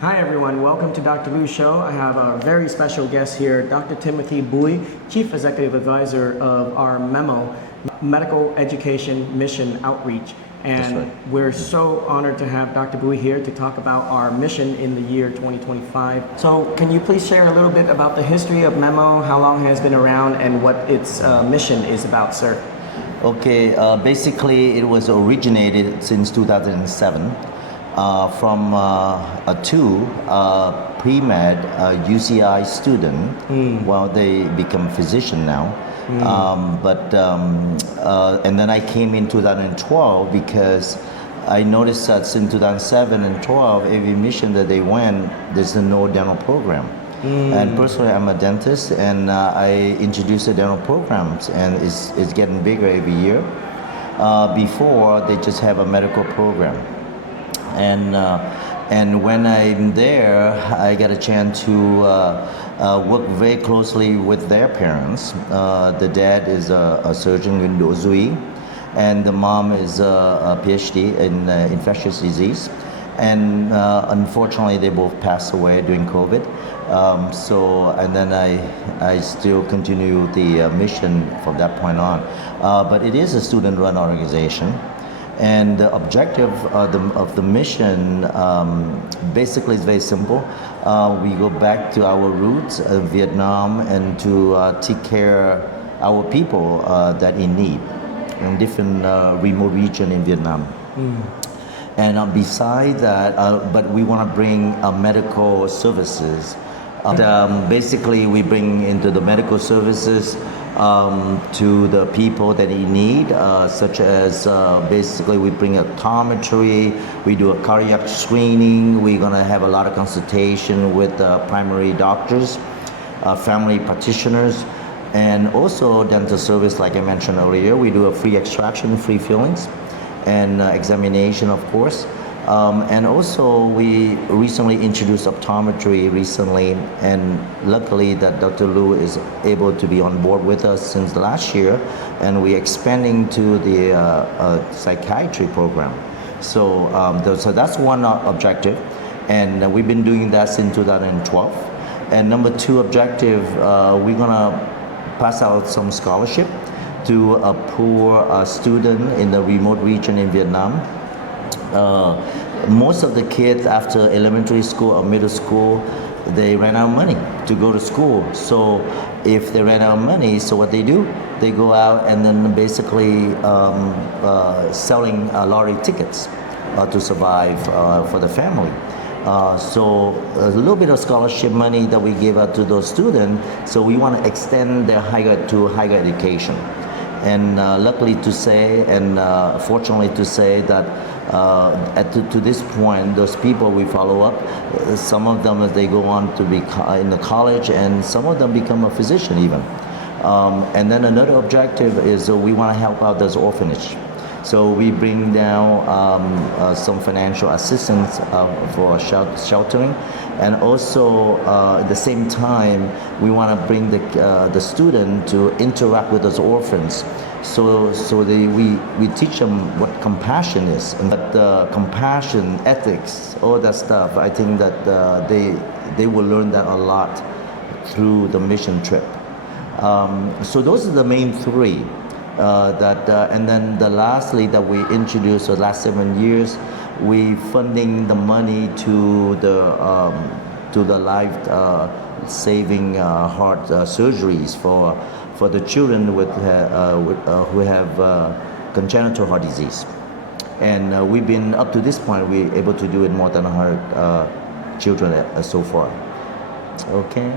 Hi everyone, welcome to Dr. Lu's show. I have a very special guest here, Dr. Timothy Bui, Chief Executive Advisor of our Memo, Medical Education Mission Outreach. And right. we're so honored to have Dr. Bui here to talk about our mission in the year 2025. So can you please share a little bit about the history of Memo, how long it has been around, and what its mission is about, sir? Okay, basically it was originated since 2007 from two pre-med UCI student. Well, they become physician now. And then I came in 2012 because I noticed that since 2007 and 12, every mission that they went, there's no dental program. And personally, I'm a dentist, and I introduced the dental programs, and it's getting bigger every year. Before, they just have a medical program. And when I'm there, I get a chance to work very closely with their parents. The dad is a surgeon in Dozui, and the mom is a PhD in infectious disease. And unfortunately, they both passed away during COVID. And then I still continue the mission from that point on. But it is a student-run organization. And the objective of the mission basically is very simple. We go back to our roots of Vietnam and to take care our people that in need in different remote region in Vietnam. And besides that, but we want to bring medical services. Basically, we bring into the medical services to the people that in need, such as basically we bring optometry, we do a cardiac screening, we're going to have a lot of consultation with primary doctors, family practitioners, and also dental service, like I mentioned earlier. We do a free extraction, free fillings, and examination, of course. And also we recently introduced optometry recently, and luckily that Dr. Lu is able to be on board with us since last year, and we're expanding to the psychiatry program. So that's one objective, and we've been doing that since 2012. And number two objective, we're gonna pass out some scholarship to a poor student in the remote region in Vietnam. Most of the kids after elementary school or middle school, they ran out of money to go to school. So if they ran out of money, so what they do, they go out and then basically selling lottery tickets to survive for the family. So a little bit of scholarship money that we give out to those students, so we want to extend their higher education. And luckily to say, and fortunately to say that to this point, those people we follow up, some of them they go on to be in the college, and some of them become a physician even. And then another objective is we want to help out those orphanage. So we bring down some financial assistance for sheltering, and also at the same time we want to bring the student to interact with those orphans. So we teach them what compassion is, and that compassion, ethics, all that stuff. I think that they will learn that a lot through the mission trip. So those are the main three. And then lastly that we introduced the last 7 years, we funding the money to the life saving heart surgeries for the children who have congenital heart disease. And we've been up to this point, we're able to do it more than 100 children so far. Okay.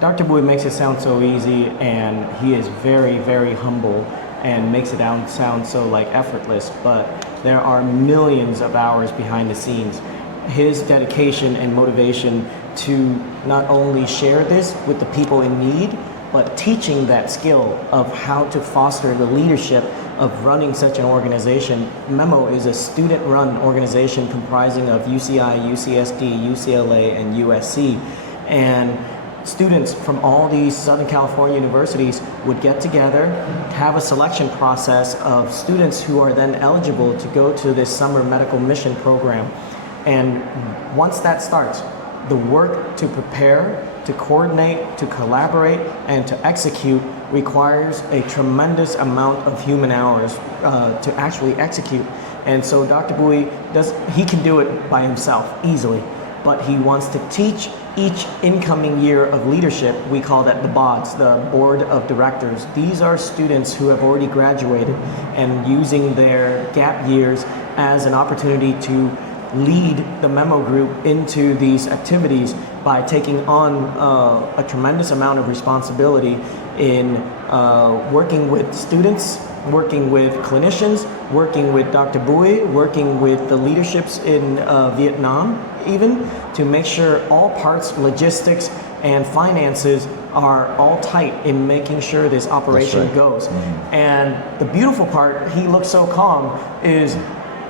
Dr. Bui makes it sound so easy, and he is very, very humble and makes it sound so like effortless, but there are millions of hours behind the scenes. His dedication and motivation to not only share this with the people in need, but teaching that skill of how to foster the leadership of running such an organization. Memo is a student-run organization comprising of UCI, UCSD, UCLA, and USC. And students from all these Southern California universities would get together, have a selection process of students who are then eligible to go to this summer medical mission program. And once that starts, the work to prepare, to coordinate, to collaborate, and to execute requires a tremendous amount of human hours to actually execute. And so Dr. Bui he can do it by himself easily, but he wants to teach each incoming year of leadership. We call that the BODs, the Board of Directors. These are students who have already graduated and using their gap years as an opportunity to lead the Memo group into these activities by taking on a tremendous amount of responsibility in working with students, working with clinicians, working with Dr. Bui, working with the leaderships in Vietnam even, to make sure all parts, logistics, and finances are all tight in making sure this operation goes. And the beautiful part, he looks so calm, is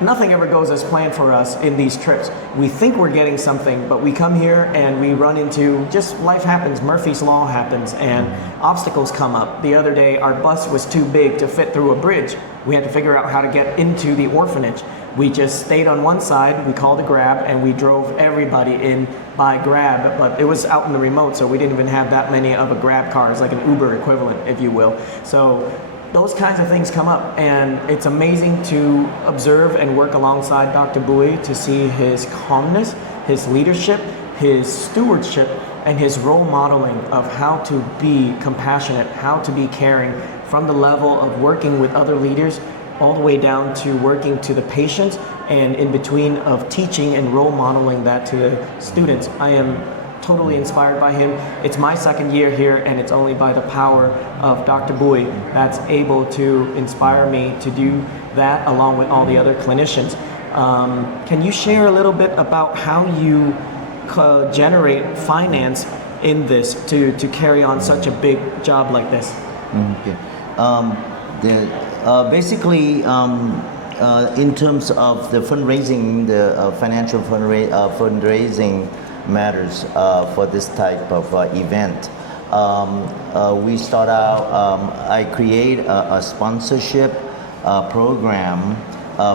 nothing ever goes as planned for us in these trips. We think we're getting something, but we come here and we run into just life happens. Murphy's Law happens and obstacles come up. The other day, our bus was too big to fit through a bridge. We had to figure out how to get into the orphanage. We just stayed on one side, we called a Grab, and we drove everybody in by Grab, but it was out in the remote, so we didn't even have that many of a Grab cars, like an Uber equivalent, if you will. So those kinds of things come up, and it's amazing to observe and work alongside Dr. Bui to see his calmness, his leadership, his stewardship, and his role modeling of how to be compassionate, how to be caring, from the level of working with other leaders all the way down to working to the patients, and in between of teaching and role modeling that to the students. I am totally inspired by him. It's my second year here, and it's only by the power of Dr. Bui that's able to inspire me to do that, along with all the other clinicians. Can you share a little bit about how you generate finance in this to carry on such a big job like this? Okay. Basically, in terms of the fundraising, the financial fundraising matters for this type of event. We start out, I create a sponsorship program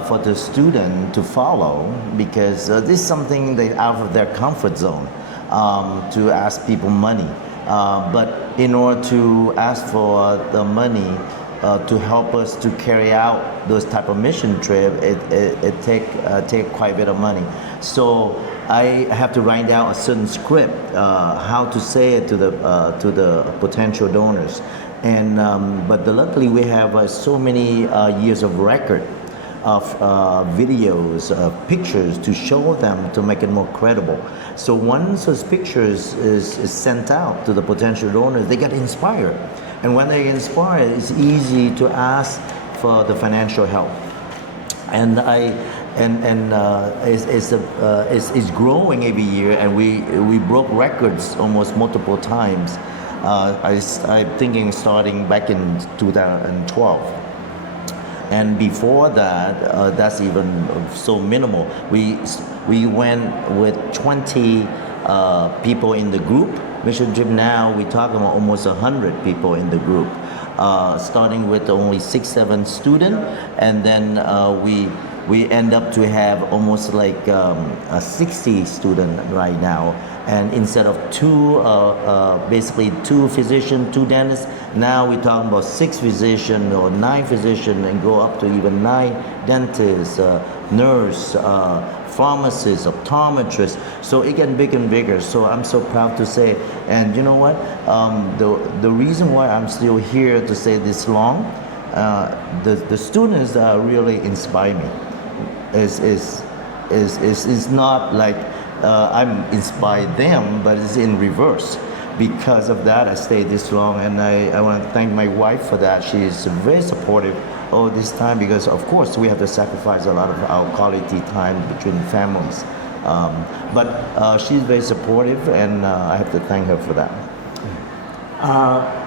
for the student to follow, because this is something they out of their comfort zone to ask people money. But in order to ask for the money to help us to carry out those type of mission trip, it take quite a bit of money. So I have to write down a certain script, how to say it to the potential donors, and but luckily we have so many years of record of videos, pictures to show them to make it more credible. So once those pictures is sent out to the potential donors, they get inspired. And when they get inspired, it's easy to ask for the financial help. And it's growing every year, and we broke records almost multiple times. I'm thinking starting back in 2012. And before that, that's even so minimal. We went with 20 people in the group. Mission trip now, we're talking about almost 100 people in the group. Starting with only 6-7 students, and then we end up to have almost like 60 students right now. And instead of basically 2 physicians, 2 dentists, now we're talking about 6 physicians or 9 physicians, and go up to even 9 dentists, nurse, pharmacists, optometrists. So it gets bigger and bigger. So I'm so proud to say. And you know what? The reason why I'm still here to say this long, the students really inspire me. It's not like I'm inspired them, but it's in reverse. Because of that, I stayed this long, and I want to thank my wife for that. She is very supportive all this time, because of course we have to sacrifice a lot of our quality time between families. But she's very supportive, and I have to thank her for that.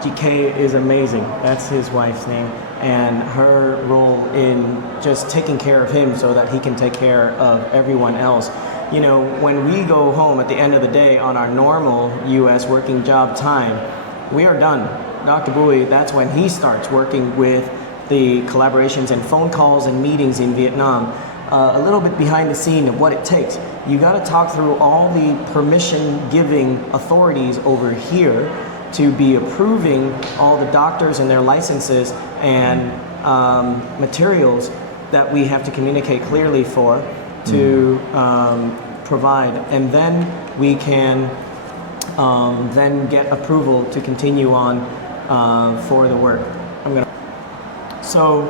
GK is amazing. That's his wife's name. And her role in just taking care of him so that he can take care of everyone else. You know, when we go home at the end of the day on our normal U.S. working job time, we are done. Dr. Bui, that's when he starts working with the collaborations and phone calls and meetings in Vietnam. a little bit behind the scene of what it takes. You got to talk through all the permission-giving authorities over here to be approving all the doctors and their licenses and materials that we have to communicate clearly for to provide, and then we can then get approval to continue on for the work. So,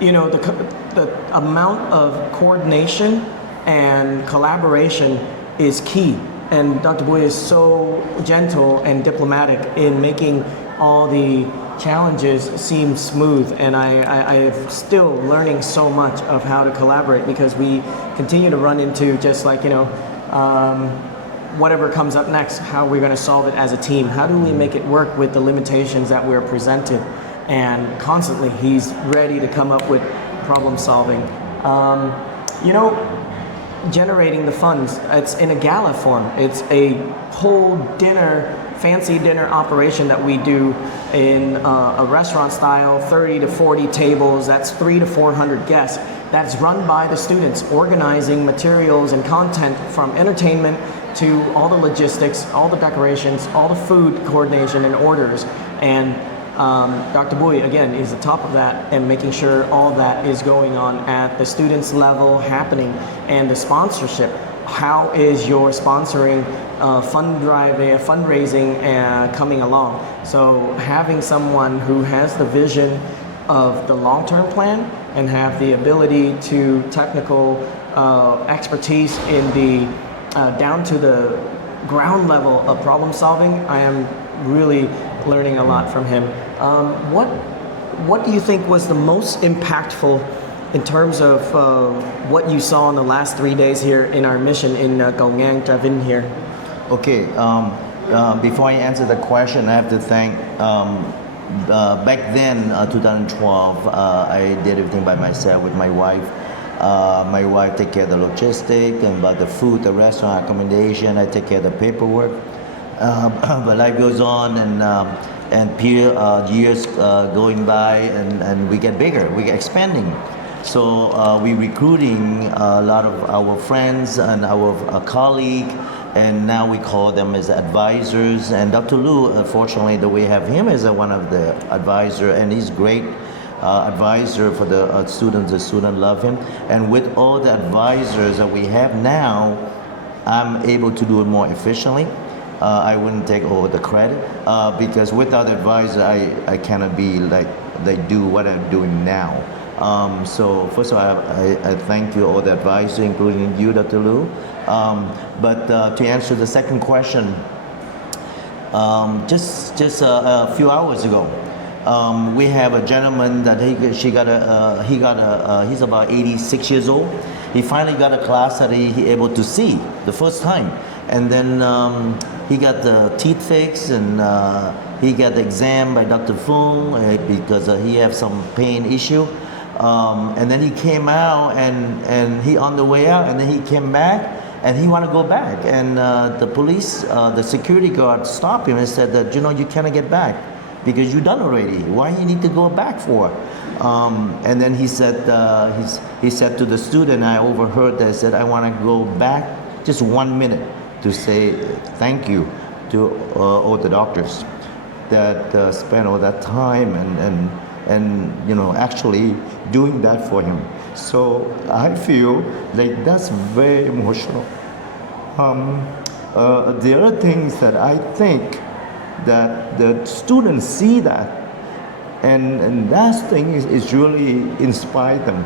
you know, the amount of coordination and collaboration is key. And Dr. Bui is so gentle and diplomatic in making all the challenges seem smooth. And I am still learning so much of how to collaborate, because we continue to run into just like, you know, whatever comes up next, how we're going to solve it as a team. How do we make it work with the limitations that we're presented? And constantly he's ready to come up with problem solving. You know, generating the funds, it's in a gala form. It's a whole dinner, fancy dinner operation that we do in a restaurant style, 30 to 40 tables, that's 300 to 400 guests. That's run by the students, organizing materials and content from entertainment to all the logistics, all the decorations, all the food coordination and orders. And Dr. Bui, again, is the top of that and making sure all that is going on at the students' level happening. And the sponsorship, how is your sponsoring fundraising coming along? So having someone who has the vision of the long-term plan and have the ability to technical expertise in the down to the ground level of problem solving, I am really learning a lot from him. What do you think was the most impactful in terms of what you saw in the last 3 days here in our mission in Cầu Ngang, Trà here? Okay, before I answer the question, I have to thank, back then, 2012, I did everything by myself with my wife. My wife take care of the logistics and about the food, the restaurant accommodation. I take care of the paperwork. But life goes on, and years going by, and we get bigger, we get expanding. So we recruiting a lot of our friends and our colleague, and now we call them as advisors. And Dr. Lu, fortunately, that we have him as one of the advisor, and he's great advisor for the students. The students love him, and with all the advisors that we have now, I'm able to do it more efficiently. I wouldn't take all the credit because without advisor, I cannot be like they do what I'm doing now. So first of all, I thank you all the advisors, including you, Dr. Lu. But to answer the second question, just a few hours ago, we have a gentleman that he's about 86 years old. He finally got a class that he able to see the first time, and then he got the teeth fixed, and he got the exam by Dr. Fung because he have some pain issue. And then he came out, and he on the way out, and then he came back, and he want to go back. And the police, the security guard stopped him and said that, you know, you cannot get back because you done already. Why you need to go back for? And then he said to the student, I overheard that, said, I want to go back just 1 minute to say thank you to all the doctors that spent all that time and you know, actually doing that for him. So I feel like that's very emotional. The other things that I think that the students see that, and that thing is really inspired them,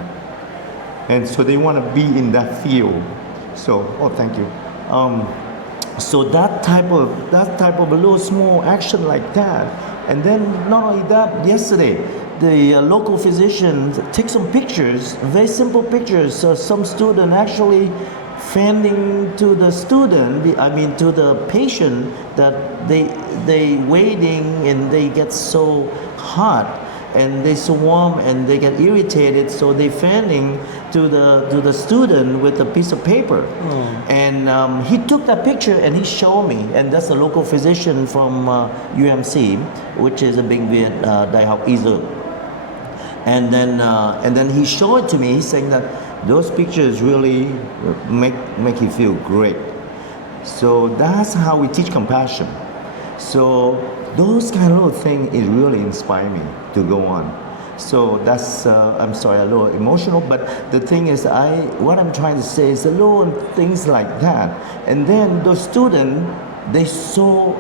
and so they want to be in that field. So, thank you. So that type of a little small action like that, and then not only that, yesterday the local physician took some pictures, very simple pictures. So some student actually fanning to the to the patient that they waiting and they get so hot and they so warm and they get irritated, so they fanning to the student with a piece of paper. And he took that picture and he showed me, and that's a local physician from UMC, which is a big Đại học Y Dược. And then he showed it to me, saying that Those pictures really make you feel great. So that's how we teach compassion. So those kind of little things is really inspire me to go on. So that's I'm sorry, a little emotional, but the thing is, what I'm trying to say is a little things like that, and then the student they so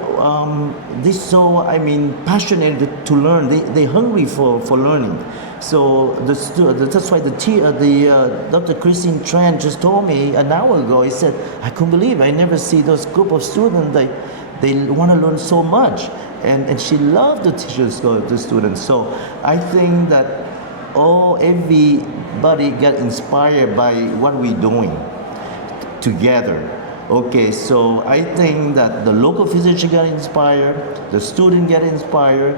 I mean passionate to learn. They hungry for learning. So that's why Dr. Christine Tran just told me an hour ago. He said, I couldn't believe I never see those group of students. They want to learn so much, and she loved to teach the students. So I think that everybody get inspired by what we're doing together. Okay, so I think that the local physician get inspired, the student get inspired,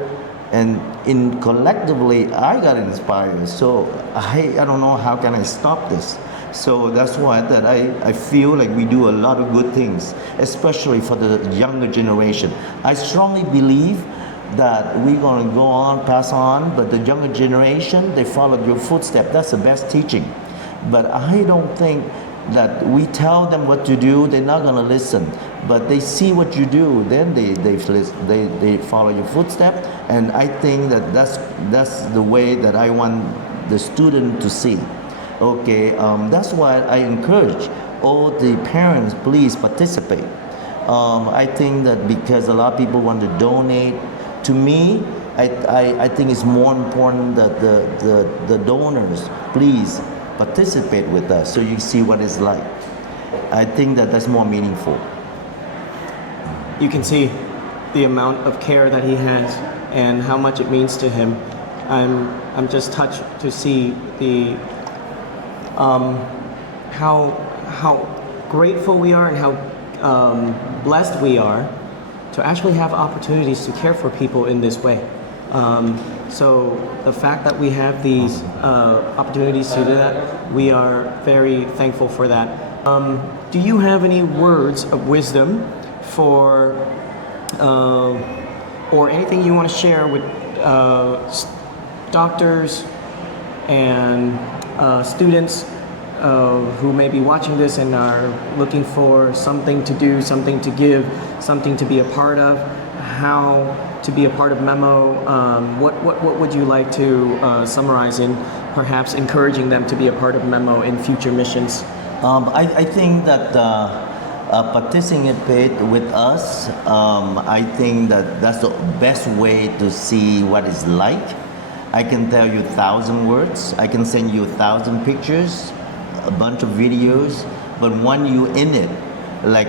and in collectively I got inspired. So I don't know how can I stop this. So that's why that I feel like we do a lot of good things, especially for the younger generation. I strongly believe that we're going to go on, pass on, but the younger generation, they followed your footsteps. That's the best teaching. But I don't think that we tell them what to do, they're not going to listen. But they see what you do, then they follow your footsteps. And I think that that's the way that I want the student to see. Okay, that's why I encourage all the parents, please participate. I think that because a lot of people want to donate, to me, I think it's more important that the donors, please participate with us so you see what it's like. I think that that's more meaningful. You can see the amount of care that he has and how much it means to him. I'm just touched to see the how grateful we are and how blessed we are to actually have opportunities to care for people in this way. So the fact that we have these opportunities to do that, we are very thankful for that. Do you have any words of wisdom for, or anything you want to share with doctors and students who may be watching this and are looking for something to do, something to give, something to be a part of, how to be a part of Memo? What would you like to summarize in perhaps encouraging them to be a part of Memo in future missions? I think that participate with us, I think that that's the best way to see what it's like. I can tell you 1,000 words, I can send you 1,000 pictures, a bunch of videos, but when you in it, like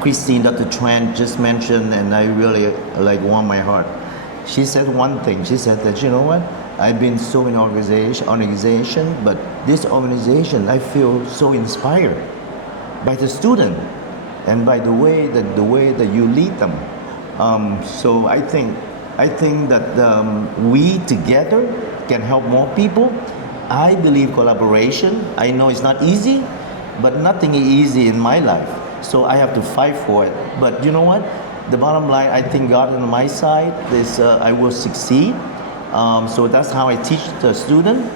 Christine, Dr. Tran just mentioned, and I really warm my heart. She said one thing. She said that, you know what? I've been so many organization, but this organization, I feel so inspired by the student and by the way that you lead them. So I think that we together can help more people. I believe collaboration. I know it's not easy, but nothing is easy in my life. So I have to fight for it. But you know what? The bottom line, I think God on my side, is I will succeed. So that's how I teach the student.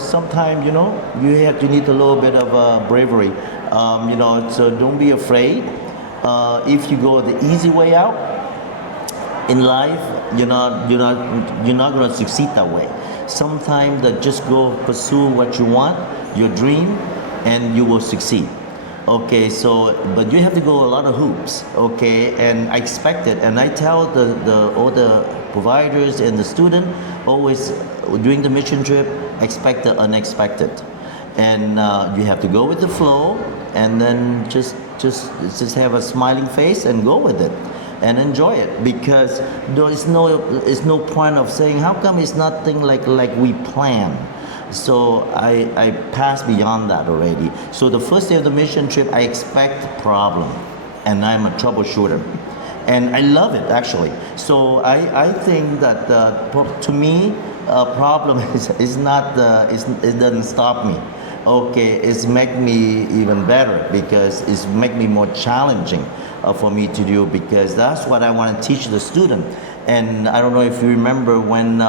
Sometimes, you need a little bit of bravery. So don't be afraid. If you go the easy way out in life, you're not going to succeed that way. Sometimes that just go pursue what you want, your dream, and you will succeed. Okay, but you have to go a lot of hoops, okay, and I expect it, and I tell all the providers and the student always during the mission trip, expect the unexpected, and you have to go with the flow, and then just have a smiling face and go with it, and enjoy it, because there's no point of saying how come it's nothing like we planned. So I passed beyond that already. So the first day of the mission trip, I expect problem, and I'm a troubleshooter, and I love it actually. So I think that to me, a problem is not it doesn't stop me. Okay, it's make me even better because it's make me more challenging for me to do, because that's what I want to teach the student. And I don't know if you remember when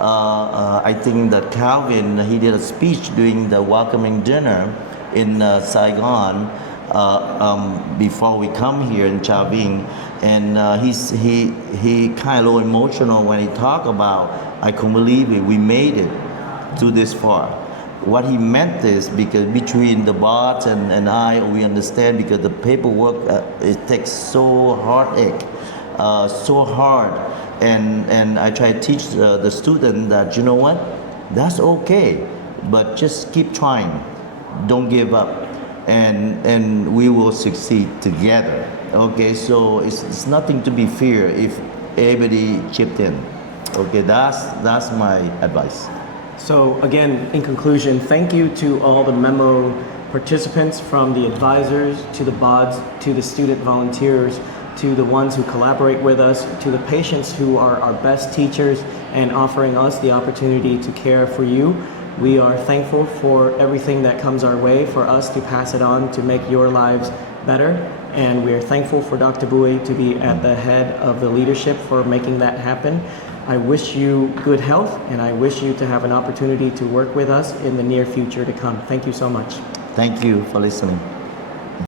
I think that Calvin, he did a speech during the welcoming dinner in Saigon before we come here in Chao Vinh, and he kind of emotional when he talked about, I can't believe it, we made it to this far. What he meant is because between the boss and I, we understand because the paperwork it takes so heartache, so hard, and I try to teach the student that you know what, that's okay, but just keep trying, don't give up, and we will succeed together. Okay, so it's nothing to be feared if everybody chipped in. Okay, that's my advice. So again, in conclusion, thank you to all the Memo participants, from the advisors to the BODs to the student volunteers to the ones who collaborate with us to the patients who are our best teachers and offering us the opportunity to care for you. We are thankful for everything that comes our way for us to pass it on to make your lives better. And we are thankful for Dr. Bui to be at the head of the leadership for making that happen. I wish you good health, and I wish you to have an opportunity to work with us in the near future to come. Thank you so much. Thank you for listening.